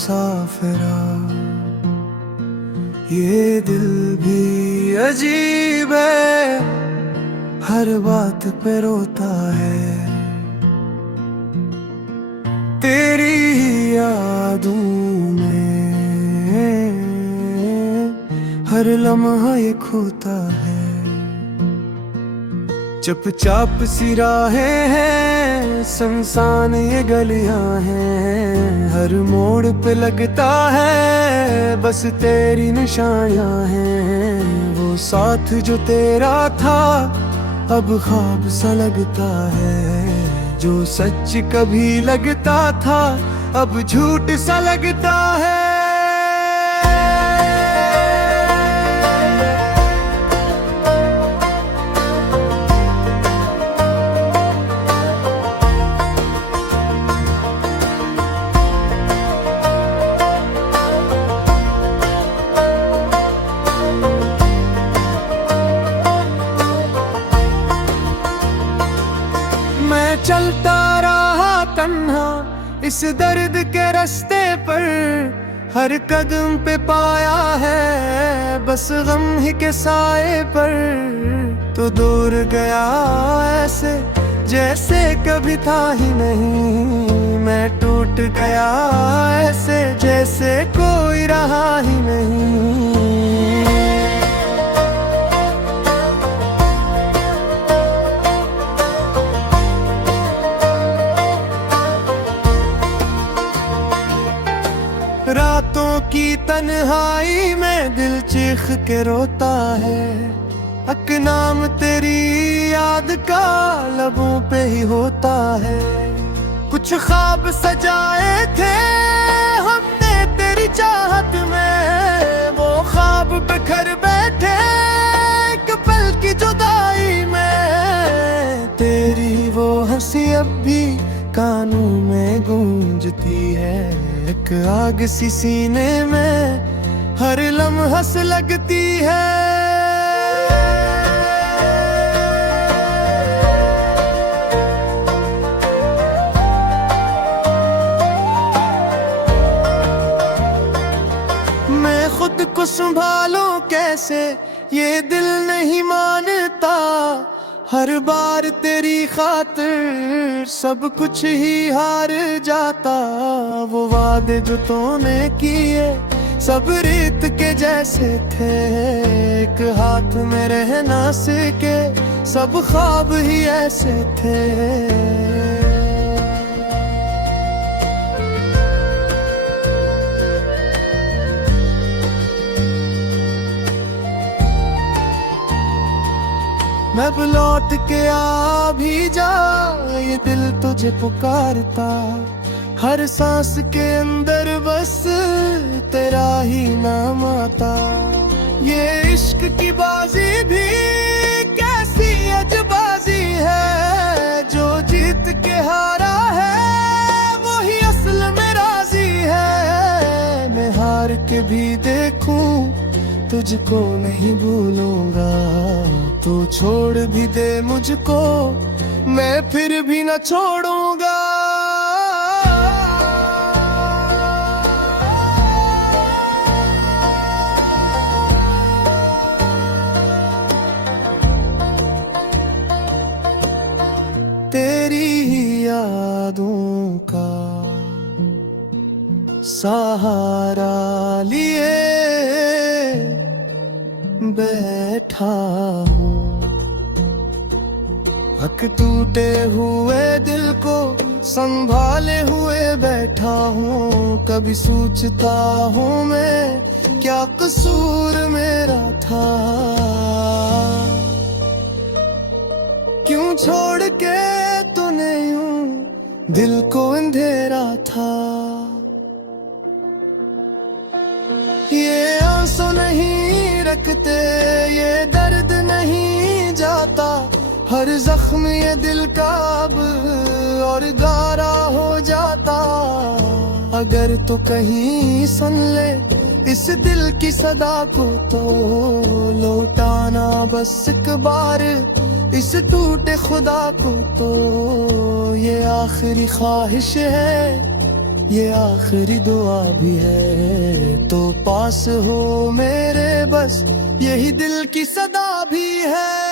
मुसाफिरा, ये दिल भी अजीब है, हर बात पे रोता है। तेरी यादों में हर लम्हा ये खोता है। चुपचाप सी राहें हैं, सुनसान ये गलियां हैं, हर मोड़ पे लगता है बस तेरी निशानियां हैं। वो साथ जो तेरा था अब ख्वाब सा लगता है, जो सच कभी लगता था अब झूठ सा लगता है। मैं चलता रहा तन्हा इस दर्द के रास्ते पर, हर कदम पे पाया है बस गम ही के साए पर। तो दूर गया ऐसे जैसे कभी था ही नहीं, मैं टूट गया ऐसे जैसे कोई रहा ही नहीं। रातों की तन्हाई में दिल चीख के रोता है, हक नाम तेरी याद का लबों पे ही होता है। कुछ ख्वाब सजाए थे हमने तेरी चाहत में, वो ख्वाब बिखर बैठे एक पल की जुदाई में। तेरी वो हंसी अब भी कानों में गूंजती है, एक आग सी सीने में हर लम्हा से लगती है। मैं खुद को संभालूं कैसे, ये दिल नहीं मानता। हर बार तेरी खातिर सब कुछ ही हार जाता। वो वादे जो तूने किए सब रेत के जैसे थे, एक हाथ में रहना सीखे सब ख्वाब ही ऐसे थे। मैं लौट के आ भी जा, ये दिल तुझे पुकारता। हर सांस के अंदर बस तेरा ही नाम आता। ये इश्क की बाजी भी कैसी अजबाजी है, जो जीत के हारा है वही असल में राजी है। मैं हार के भी देखूं तुझको नहीं भूलूंगा, तू छोड़ भी दे मुझको मैं फिर भी न छोड़ूंगा। तेरी यादों का सहारा लिए बैठा हूँ, हक टूटे हुए दिल को संभाले हुए बैठा हूँ। कभी सोचता हूँ मैं क्या कसूर मेरा था, क्यों छोड़ के तूने यूं दिल को अंधेरा था। ये आंसू नहीं रखते, ये दर्द नहीं जाता, हर जख्म ये दिल का अब और गारा हो जाता। अगर तो कहीं सुन ले इस दिल की सदा को, तो लौटाना बस एक बार इस टूटे खुदा को। तो ये आखिरी ख्वाहिश है, ये आखिरी दुआ भी है, तो पास हो मेरे बस यही दिल की सदा भी है।